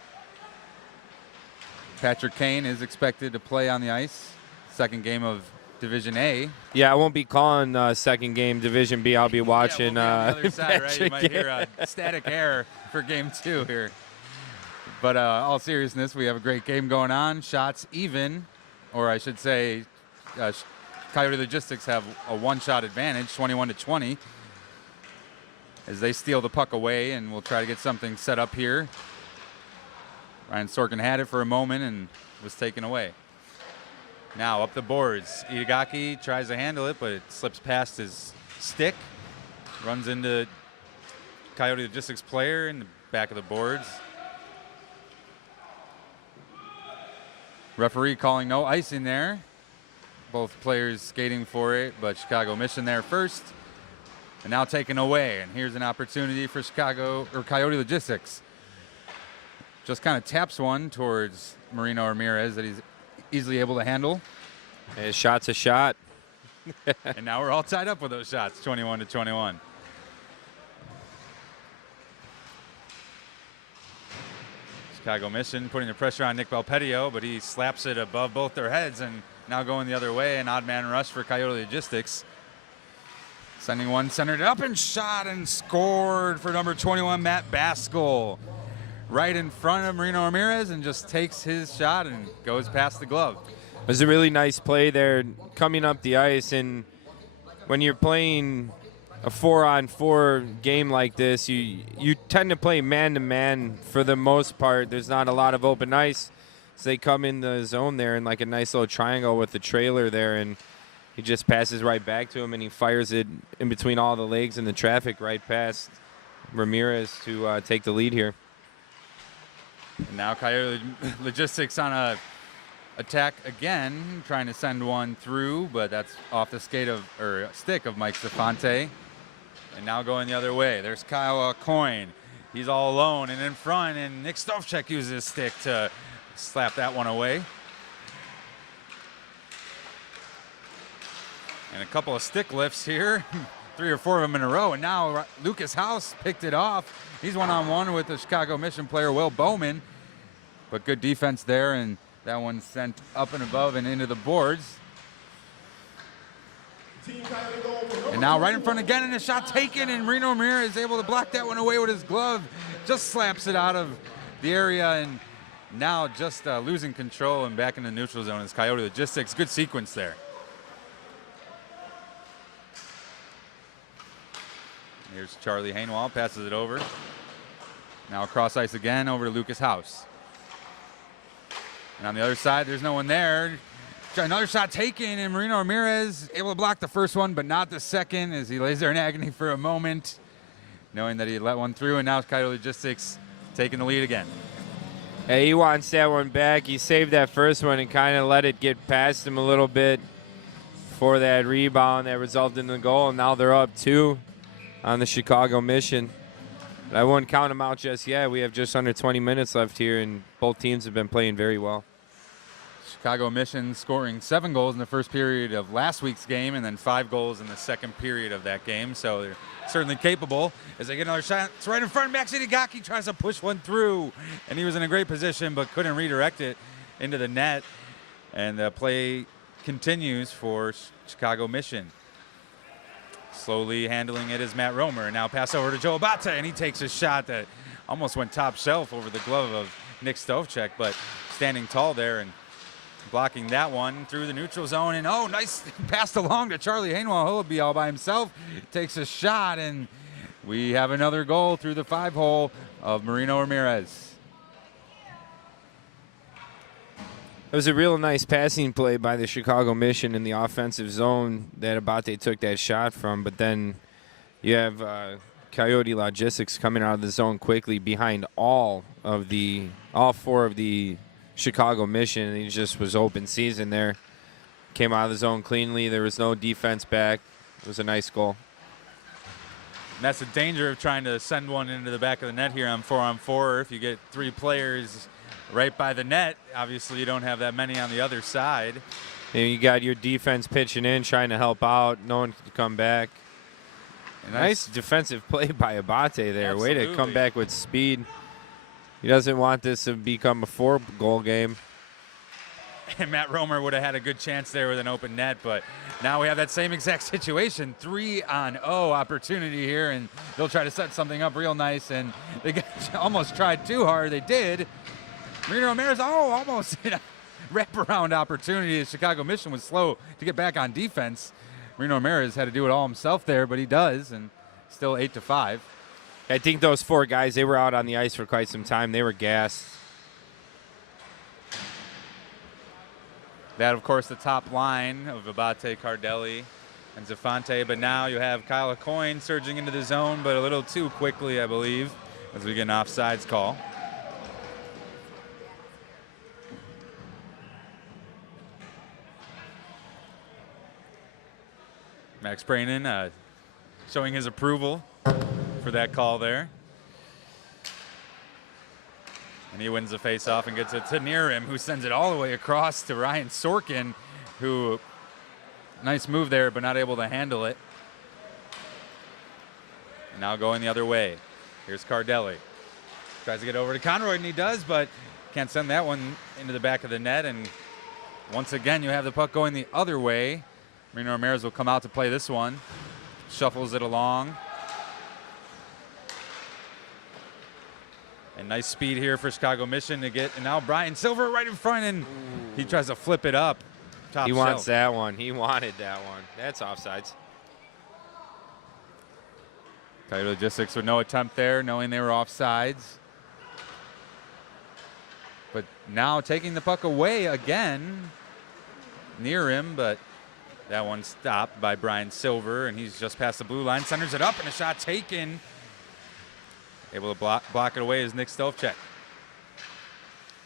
Patrick Kane is expected to play on the ice. Second game of Division A. Yeah, I won't be calling second game Division B. I'll be watching. Yeah, we'll be on the other side, right? You might hear a static error for Game 2 here. But all seriousness, we have a great game going on. Shots even, or I should say, Coyote Logistics have a one-shot advantage, 21-20, as they steal the puck away, and we'll try to get something set up here. Ryan Sorkin had it for a moment and was taken away. Now up the boards. Itagaki tries to handle it, but it slips past his stick. Runs into Coyote Logistics player in the back of the boards. Referee calling no icing there. Both players skating for it, but Chicago Mission there first. And now taken away. And here's an opportunity for Coyote Logistics. Just kind of taps one towards Marino Ramirez that he's easily able to handle. His shot's a shot. And now we're all tied up with those shots, 21-21. Chicago Mission putting the pressure on Nick Belpedio, but he slaps it above both their heads, and now going the other way, an odd man rush for Coyote Logistics. Sending one centered up and shot and scored for number 21, Matt Baskell. Right in front of Marino Ramirez and just takes his shot and goes past the glove. It was a really nice play there coming up the ice, and when you're playing a 4-on-4 game like this, you tend to play man-to-man for the most part. There's not a lot of open ice, so they come in the zone there in like a nice little triangle with the trailer there, and he just passes right back to him, and he fires it in between all the legs and the traffic right past Ramirez to take the lead here. And now Coyote Logistics on a attack again, trying to send one through, but that's off the stick of Mike Stefante. And now going the other way. There's Kyle Coyne. He's all alone and in front, and Nick Stovchek uses his stick to slap that one away. And a couple of stick lifts here, 3 or 4 of them in a row. And now Lucas House picked it off. He's one-on-one with the Chicago Mission player, Will Bowman. But good defense there, and that one sent up and above and into the boards. And now right in front again, and a shot taken, and Marino Ramirez is able to block that one away with his glove. Just slaps it out of the area, and now just losing control and back in the neutral zone is Coyote Logistics. Good sequence there. Here's Charlie Hainwall, passes it over. Now across ice again, over to Lucas House. And on the other side, there's no one there. Another shot taken, and Marino Ramirez able to block the first one, but not the second, as he lays there in agony for a moment, knowing that he let one through, and now Coyote Logistics taking the lead again. Hey, he wants that one back. He saved that first one and kind of let it get past him a little bit for that rebound that resulted in the goal, and now they're up 2 on the Chicago Mission. But I wouldn't count them out just yet. We have just under 20 minutes left here, and both teams have been playing very well. Chicago Mission scoring 7 goals in the first period of last week's game, and then 5 goals in the second period of that game. So they're certainly capable as they get another shot. It's right in front. Max Itagaki tries to push one through, and he was in a great position but couldn't redirect it into the net. And the play continues for Chicago Mission. Slowly handling it is Matt Romer. Now pass over to Joe Abate, and he takes a shot that almost went top shelf over the glove of Nick Stovchek, but standing tall there and blocking that one through the neutral zone. And oh, nice pass along to Charlie Hainwall. He'll be all by himself. Takes a shot, and we have another goal through the 5-hole of Marino Ramirez. It was a real nice passing play by the Chicago Mission in the offensive zone that Abate took that shot from, but then you have Coyote Logistics coming out of the zone quickly behind all 4 of the Chicago Mission, and he just was open season there. Came out of the zone cleanly. There was no defense back. It was a nice goal. And that's the danger of trying to send one into the back of the net here on 4-on-4. If you get 3 players right by the net, obviously you don't have that many on the other side. And you got your defense pitching in, trying to help out. No one could come back. Nice defensive play by Abate there. Absolutely. Way to come back with speed. He doesn't want this to become a 4-goal game. And Matt Romer would have had a good chance there with an open net, but now we have that same exact situation. 3-on-0 opportunity here, and they'll try to set something up real nice, and they almost tried too hard. They did. Marino Ramirez, almost wraparound opportunity. The Chicago Mission was slow to get back on defense. Marino Ramirez had to do it all himself there, but he does, and still 8-5. I think those 4 guys, they were out on the ice for quite some time. They were gassed. That, of course, the top line of Abate, Cardelli, and Zafante. But now you have Kyle Coyne surging into the zone, but a little too quickly, I believe, as we get an offsides call. Max Brainin showing his approval for that call there. And he wins the face-off and gets it to near him, who sends it all the way across to Ryan Sorkin, who, nice move there, but not able to handle it. And now going the other way. Here's Cardelli. Tries to get over to Conroy, and he does, but can't send that one into the back of the net. And once again, you have the puck going the other way. Marino Ramirez will come out to play this one. Shuffles it along. And nice speed here for Chicago Mission to get. And now Brian Silver right in front, and he tries to flip it up. Top He shelf. wants that one. He wanted that one. That's offsides. Coyote Logistics with no attempt there, knowing they were offsides. But now taking the puck away again near him, but that one stopped by Brian Silver, and he's just past the blue line, centers it up, and a shot taken. Able to block it away is Nick Stovchek.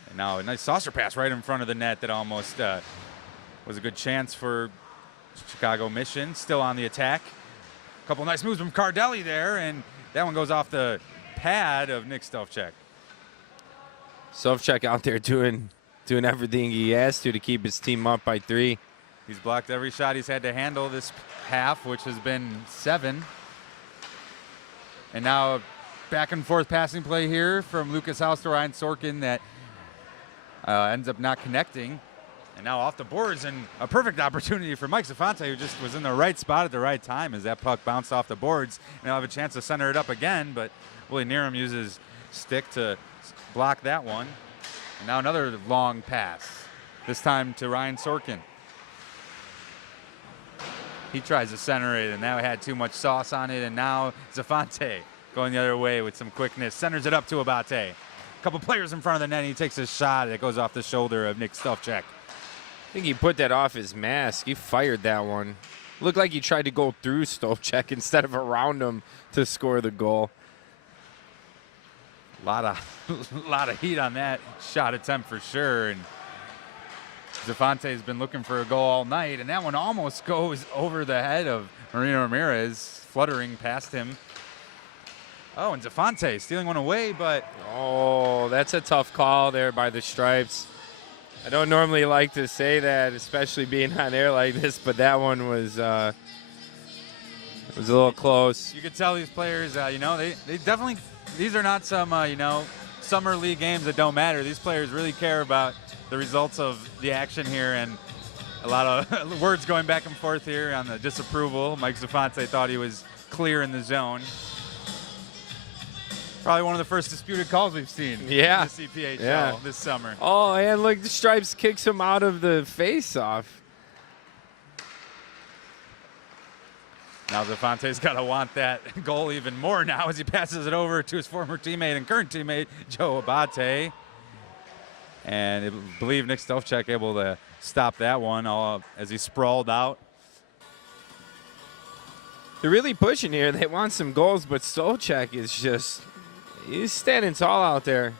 And now a nice saucer pass right in front of the net that almost was a good chance for Chicago Mission. Still on the attack. A couple nice moves from Cardelli there, and that one goes off the pad of Nick Stovchek. Stovchek out there doing everything he has to keep his team up by 3. He's blocked every shot he's had to handle this half, which has been 7. And now a back and forth passing play here from Lucas House to Ryan Sorkin that ends up not connecting. And now off the boards, and a perfect opportunity for Mike Zafante, who just was in the right spot at the right time as that puck bounced off the boards. And he'll have a chance to center it up again, but Willie Nerum uses stick to block that one. And now another long pass, this time to Ryan Sorkin. He tries to center it, and that had too much sauce on it, and now Zafante going the other way with some quickness. Centers it up to Abate. A couple players in front of the net, and he takes a shot that goes off the shoulder of Nick Stovchek. I think he put that off his mask. He fired that one. Looked like he tried to go through Stovchek instead of around him to score the goal. A lot of heat on that shot attempt for sure. And Zafante's been looking for a goal all night, and that one almost goes over the head of Marino Ramirez, fluttering past him. Oh, and Zafante stealing one away, but... Oh, that's a tough call there by the Stripes. I don't normally like to say that, especially being on air like this, but that one was a little close. You could tell these players, they definitely, these are not some, summer league games that don't matter. These players really care about the results of the action here, and a lot of words going back and forth here on the disapproval. Mike Zafante thought he was clear in the zone. Probably one of the first disputed calls we've seen in the CPHL this summer. Oh, and look, the Stripes kicks him out of the face-off. Now Zafante's got to want that goal even more now as he passes it over to his former teammate and current teammate, Joe Abate. And I believe Nick Stovchek able to stop that one as he sprawled out. They're really pushing here. They want some goals, but Stovchek is just... He's standing tall out there.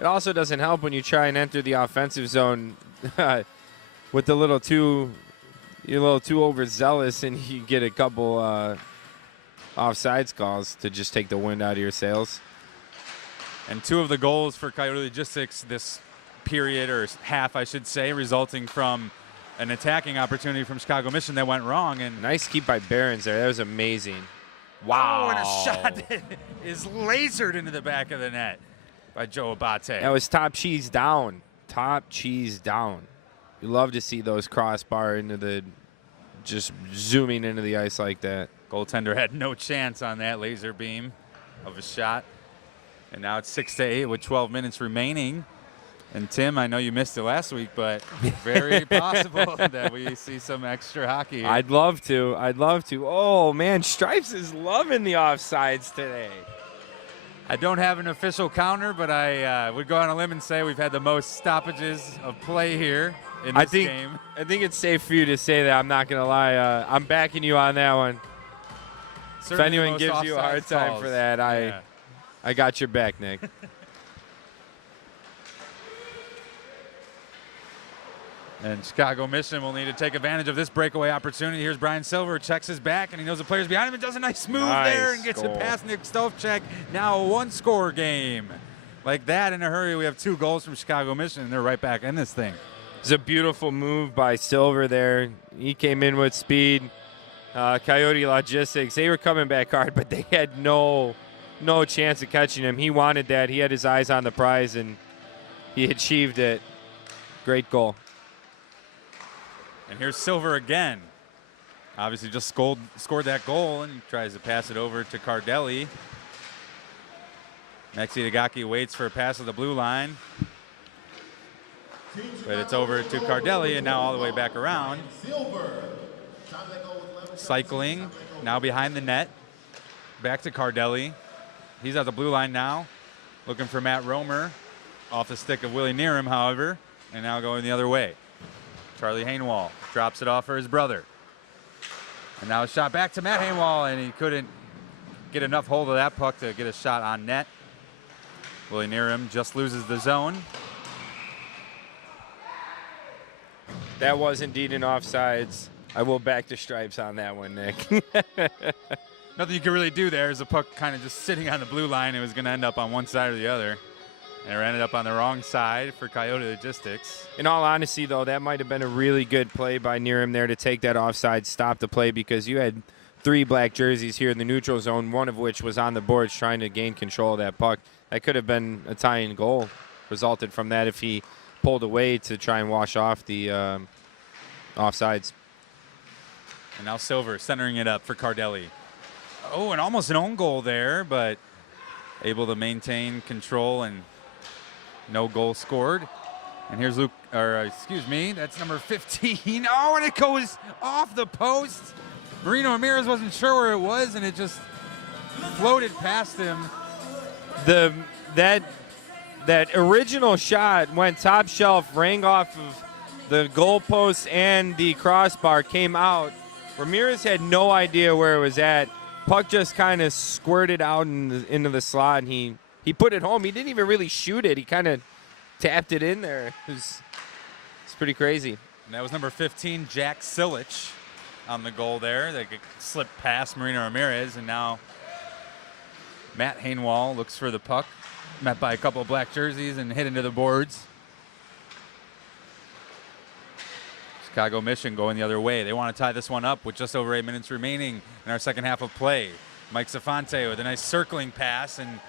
It also doesn't help when you try and enter the offensive zone with you're a little too overzealous, and you get a couple offsides calls to just take the wind out of your sails. And 2 of the goals for Coyote Logistics this period, or half I should say, resulting from an attacking opportunity from Chicago Mission that went wrong. And nice keep by Behrens there. That was amazing. Wow. Oh, and a shot that is lasered into the back of the net by Joe Abate. That was top cheese down. Top cheese down. You love to see those crossbar just zooming into the ice like that. Goaltender had no chance on that laser beam of a shot. And now it's 6-8 with 12 minutes remaining. And Tim, I know you missed it last week, but very possible that we see some extra hockey here. I'd love to. Oh, man, Stripes is loving the offsides today. I don't have an official counter, but I would go on a limb and say we've had the most stoppages of play here in this game. I think it's safe for you to say that. I'm not going to lie. I'm backing you on that one. Certainly if anyone gives you a hard time for that, I got your back, Nick. And Chicago Mission will need to take advantage of this breakaway opportunity. Here's Brian Silver, checks his back, and he knows the player's behind him and does a nice move there and gets it past Nick Stovchek. Now a 1-score game. Like that in a hurry, we have 2 goals from Chicago Mission, and they're right back in this thing. It's a beautiful move by Silver there. He came in with speed. Coyote Logistics, they were coming back hard, but they had no no chance of catching him. He wanted that. He had his eyes on the prize, and he achieved it. Great goal. And here's Silver again. Obviously just scored that goal and tries to pass it over to Cardelli. Maxi Itagaki waits for a pass of the blue line. But it's over to Cardelli, and now all the way back around. Cycling, now behind the net. Back to Cardelli. He's at the blue line now. Looking for Matt Romer. Off the stick of Willie Neerum, however. And now going the other way. Charlie Hainwall drops it off for his brother. And now a shot back to Matt Hainwall, and he couldn't get enough hold of that puck to get a shot on net. Willie Neerum just loses the zone. That was indeed an offsides. I will back the stripes on that one, Nick. Nothing you can really do there. Is the puck kind of just sitting on the blue line. It was going to end up on one side or the other. And it ended up on the wrong side for Coyote Logistics. In all honesty, though, that might have been a really good play by Neerum there to take that offside, stop the play, because you had 3 black jerseys here in the neutral zone, one of which was on the boards trying to gain control of that puck. That could have been a tying goal resulted from that if he pulled away to try and wash off the offsides. And now Silver centering it up for Cardelli. Oh, and almost an own goal there, but able to maintain control and no goal scored. And here's Luke, or excuse me, that's number 15. Oh, and it goes off the post. Marino Ramirez wasn't sure where it was, and it just floated past him. That original shot went top shelf, rang off of the goalpost and the crossbar, came out. Ramirez had no idea where it was at. Puck just kind of squirted out into the slot, and he put it home. He didn't even really shoot it. He kind of tapped it in there. It's pretty crazy. And that was number 15, Jack Silich, on the goal there. They could slip past Marino Ramirez, and now Matt Hainwall looks for the puck, met by a couple of black jerseys and hit into the boards. Chicago Mission going the other way. They want to tie this one up with just over 8 minutes remaining in our second half of play. Mike Zafante with a nice circling pass, and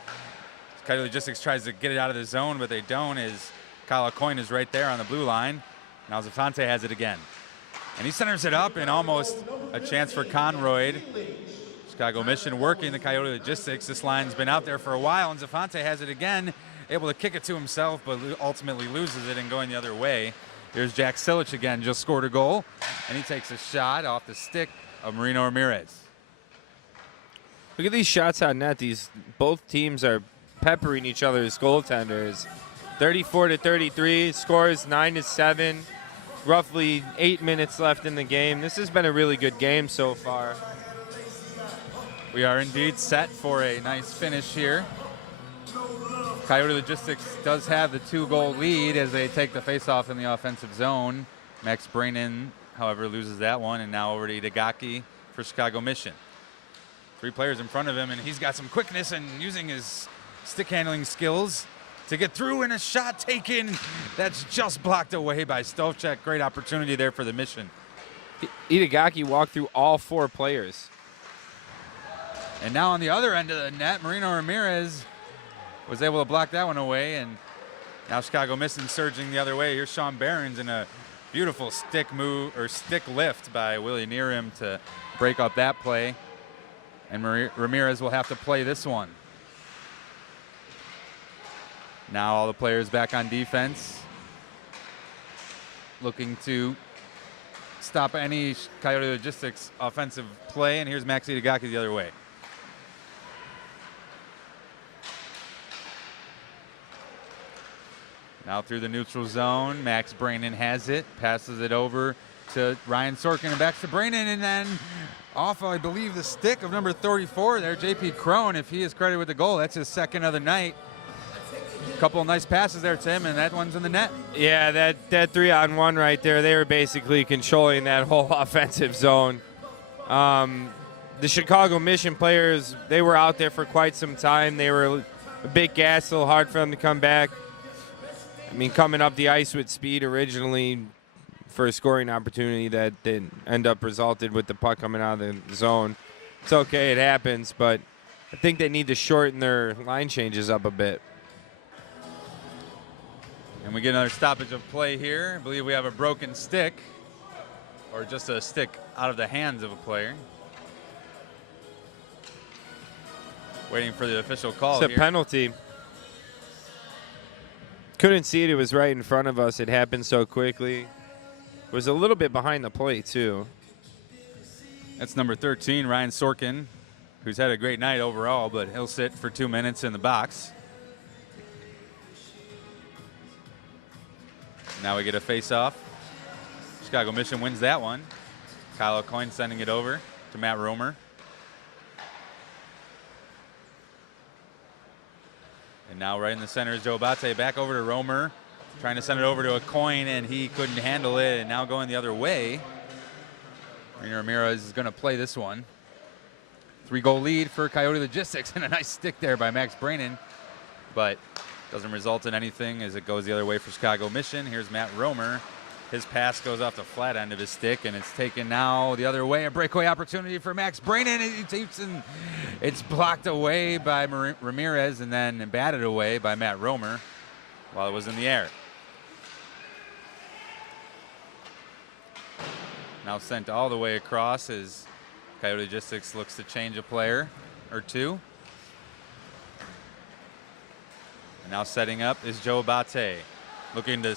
Coyote Logistics tries to get it out of the zone, but they don't, as Kyle Coyne is right there on the blue line. Now Zafante has it again. And he centers it up, and almost a chance for Conroyd. Chicago Mission working the Coyote Logistics. This line's been out there for a while, and Zafante has it again, able to kick it to himself, but ultimately loses it and going the other way. Here's Jack Silich again, just scored a goal, and he takes a shot off the stick of Marino Ramirez. Look at these shots on net. Both teams are peppering each other's goaltenders. 34-33, scores 9-7. Roughly 8 minutes left in the game. This has been a really good game so far. We are indeed set for a nice finish here. Coyote Logistics does have the 2-goal lead as they take the faceoff in the offensive zone. Max Brainin, however, loses that one, and now over to Itagaki for Chicago Mission. 3 players in front of him, and he's got some quickness and using his stick handling skills to get through, and a shot taken that's just blocked away by Stovchak. Great opportunity there for the Mission. Itagaki walked through all 4 players. And now on the other end of the net, Marino Ramirez was able to block that one away, and now Chicago Mission surging the other way. Here's Sean Behrens in a beautiful stick move or stick lift by Willie Neerum to break up that play. And Ramirez will have to play this one. Now all the players back on defense, looking to stop any Coyote Logistics offensive play. And here's Max Itagaki the other way. Now through the neutral zone, Max Brainin has it, passes it over to Ryan Sorkin, and back to Brainin, and then off, I believe, the stick of number 34 there, J.P. Crone. If he is credited with the goal, that's his second of the night. A couple of nice passes there, Tim, and that one's in the net. Yeah, that 3-on-1 right there, they were basically controlling that whole offensive zone. The Chicago Mission players, they were out there for quite some time. They were a bit gassed, a little hard for them to come back. I mean, coming up the ice with speed originally for a scoring opportunity that didn't end up resulted with the puck coming out of the zone. It's okay, it happens, but I think they need to shorten their line changes up a bit. And we get another stoppage of play here. I believe we have a broken stick, or just a stick out of the hands of a player. Waiting for the official call It's a here. penalty. Couldn't see it. It was right in front of us. It happened so quickly. It was a little bit behind the plate, too. That's number 13, Ryan Sorkin, who's had a great night overall, but he'll sit for 2 minutes in the box. Now we get a face-off. Chicago Mission wins that one. Kyle O'Coin sending it over to Matt Romer. And now right in the center is Joe Abate. Back over to Romer, trying to send it over to O'Coin, and he couldn't handle it, and now going the other way. Ramirez is going to play this one. 3-goal lead for Coyote Logistics, and a nice stick there by Max Brainin, but doesn't result in anything as it goes the other way for Chicago Mission. Here's Matt Romer. His pass goes off the flat end of his stick, and it's taken now the other way. A breakaway opportunity for Max Brainin. He takes, and it's blocked away by Ramirez and then batted away by Matt Romer while it was in the air. Now sent all the way across as Coyote Logistics looks to change a player or two. And now setting up is Joe Abate, looking to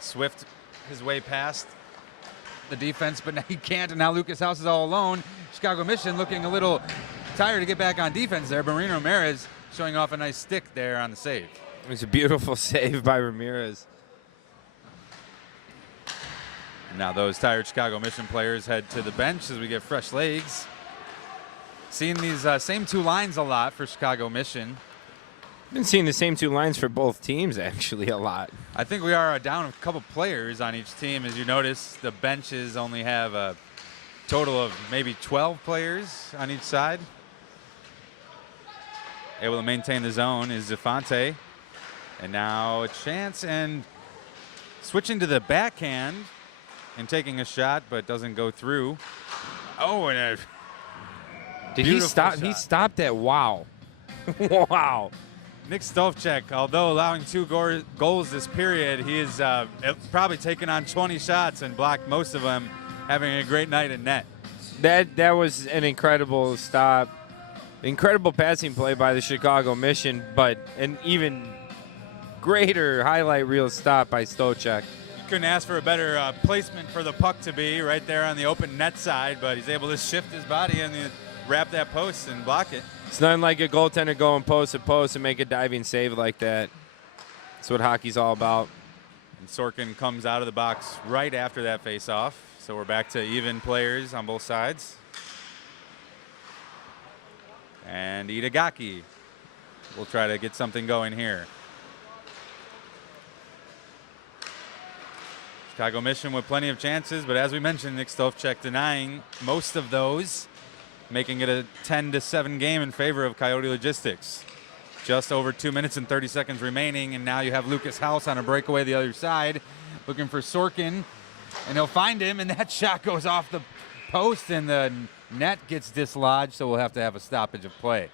swift his way past the defense, but now he can't, and now Lucas House is all alone. Chicago Mission looking a little tired to get back on defense there, but Marino Ramirez showing off a nice stick there on the save. It was a beautiful save by Ramirez. Now those tired Chicago Mission players head to the bench as we get fresh legs. Seeing these same two lines a lot for Chicago Mission. Been seeing the same two lines for both teams actually a lot. I think we are down a couple players on each team. As you notice, the benches only have a total of maybe 12 players on each side. Able to maintain the zone is Zafonte. And now a chance, and switching to the backhand and taking a shot, but doesn't go through. Oh, and a Did he stop? shot. He stopped at wow. Wow. Nick Stolfchek, although allowing 2 goals this period, he is probably taken on 20 shots and blocked most of them, having a great night in net. That was an incredible stop. Incredible passing play by the Chicago Mission, but an even greater highlight reel stop by Stolchek. You couldn't ask for a better placement for the puck to be right there on the open net side, but he's able to shift his body and wrap that post and block it. It's nothing like a goaltender going post to post and make a diving save like that. That's what hockey's all about. And Sorkin comes out of the box right after that face-off, so we're back to even players on both sides. And Itagaki will try to get something going here. Chicago Mission with plenty of chances, but as we mentioned, Nick Stolfchek denying most of those, making it a 10-7 game in favor of Coyote Logistics. Just over 2 minutes and 30 seconds remaining, and now you have Lucas House on a breakaway the other side, looking for Sorkin, and he'll find him, and that shot goes off the post, and the net gets dislodged, so we'll have to have a stoppage of play.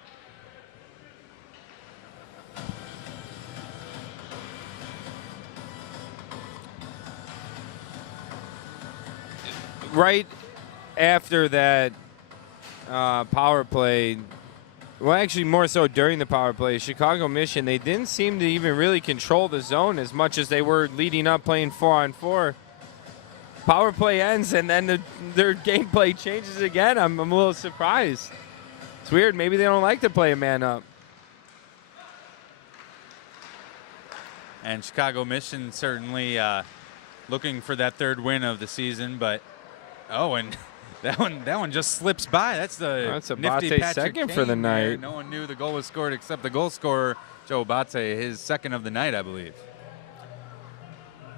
Right after that power play, well, actually more so during the power play, Chicago Mission, they didn't seem to even really control the zone as much as they were leading up playing 4-on-4. Power play ends, and then their gameplay changes again. I'm a little surprised. It's weird. Maybe they don't like to play a man up. And Chicago Mission certainly looking for that third win of the season, but and that one just slips by. That's the nifty Abate's Patrick second Kane for the there. night. No one knew the goal was scored except the goal scorer, Joe Abate, his second of the night, I believe.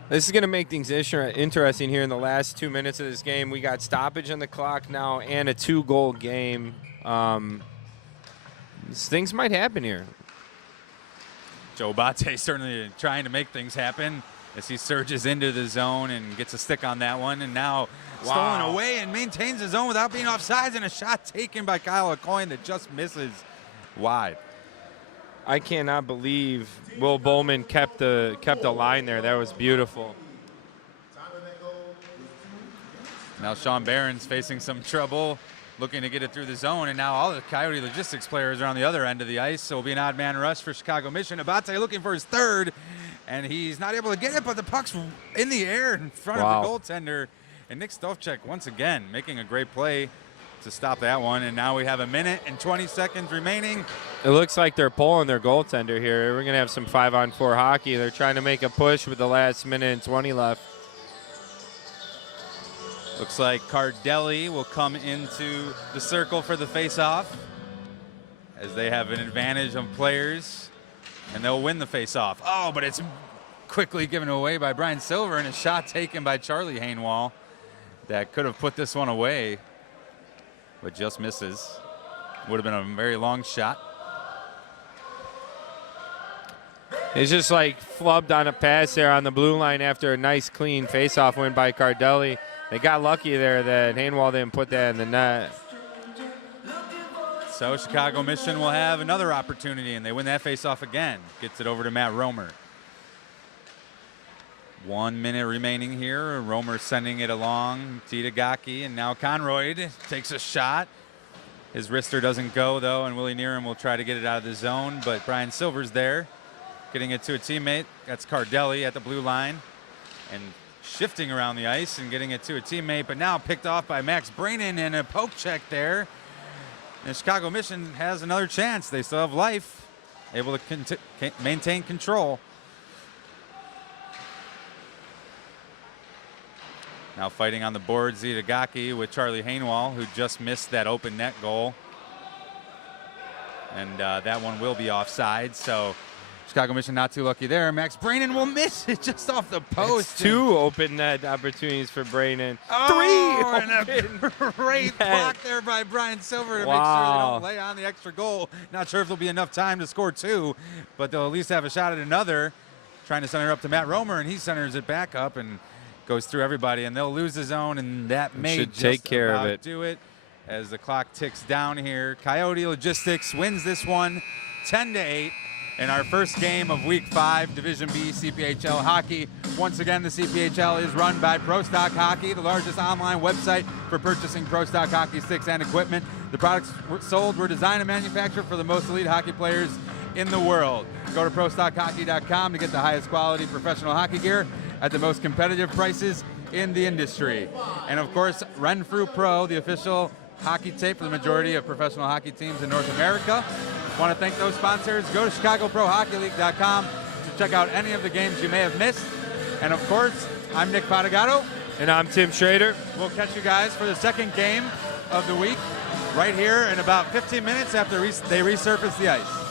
This is going to make things interesting here in the last 2 minutes of this game. We got stoppage on the clock now and a 2-goal game. Things might happen here. Joe Abate certainly trying to make things happen as he surges into the zone and gets a stick on that one, and now stolen away and maintains his zone without being offsides, and a shot taken by Kyle O'Coin that just misses. wide. I cannot believe Will Bowman kept the line there. That was beautiful. Now Sean Barron's facing some trouble, looking to get it through the zone, and now all the Coyote Logistics players are on the other end of the ice, so it'll be an odd man rush for Chicago Mission. Abate looking for his third, and he's not able to get it, but the puck's in the air in front of the goaltender. And Nick Stovchek, once again, making a great play to stop that one. And now we have 1 minute and 20 seconds remaining. It looks like they're pulling their goaltender here. We're going to have some 5-on-4 hockey. They're trying to make a push with the last minute and 20 left. Looks like Cardelli will come into the circle for the faceoff, as they have an advantage of players, and they'll win the faceoff. Oh, but it's quickly given away by Brian Silver, and a shot taken by Charlie Hainwall that could have put this one away, but just misses. Would have been a very long shot. It's just like flubbed on a pass there on the blue line after a nice clean faceoff win by Cardelli. They got lucky there that Hainwall didn't put that in the net. So Chicago Mission will have another opportunity, and they win that faceoff again. Gets it over to Matt Romer. 1 minute remaining here. Romer sending it along. Titagaki, and now Conroy takes a shot. His wrister doesn't go, though, and Willie Neerum will try to get it out of the zone, but Brian Silver's there, getting it to a teammate. That's Cardelli at the blue line, and shifting around the ice and getting it to a teammate, but now picked off by Max Brainin, and a poke check there. And Chicago Mission has another chance. They still have life, able to maintain control. Now fighting on the board, Zitagaki with Charlie Hainwall, who just missed that open net goal. And that one will be offside, so Chicago Mission not too lucky there. Max Brainin will miss it just off the post. It's 2 open net opportunities for Brainin. Oh, 3 and a great block there by Brian Silver to make sure they don't lay on the extra goal. Not sure if there'll be enough time to score 2, but they'll at least have a shot at another. Trying to center up to Matt Romer, and he centers it back up and goes through everybody, and they'll lose the zone, and that may should just take care of about it. do it as the clock ticks down here. Coyote Logistics wins this one 10-8 in our first game of Week 5 Division B CPHL hockey. Once again, the CPHL is run by Pro Stock Hockey, the largest online website for purchasing Pro Stock hockey sticks and equipment. The products sold were designed and manufactured for the most elite hockey players in the world. Go to ProStockHockey.com to get the highest quality professional hockey gear at the most competitive prices in the industry. And of course, Renfrew Pro, the official hockey tape for the majority of professional hockey teams in North America. Want to thank those sponsors. Go to ChicagoProHockeyLeague.com to check out any of the games you may have missed. And of course, I'm Nick Patagato. And I'm Tim Schrader. We'll catch you guys for the second game of the week right here in about 15 minutes after they resurface the ice.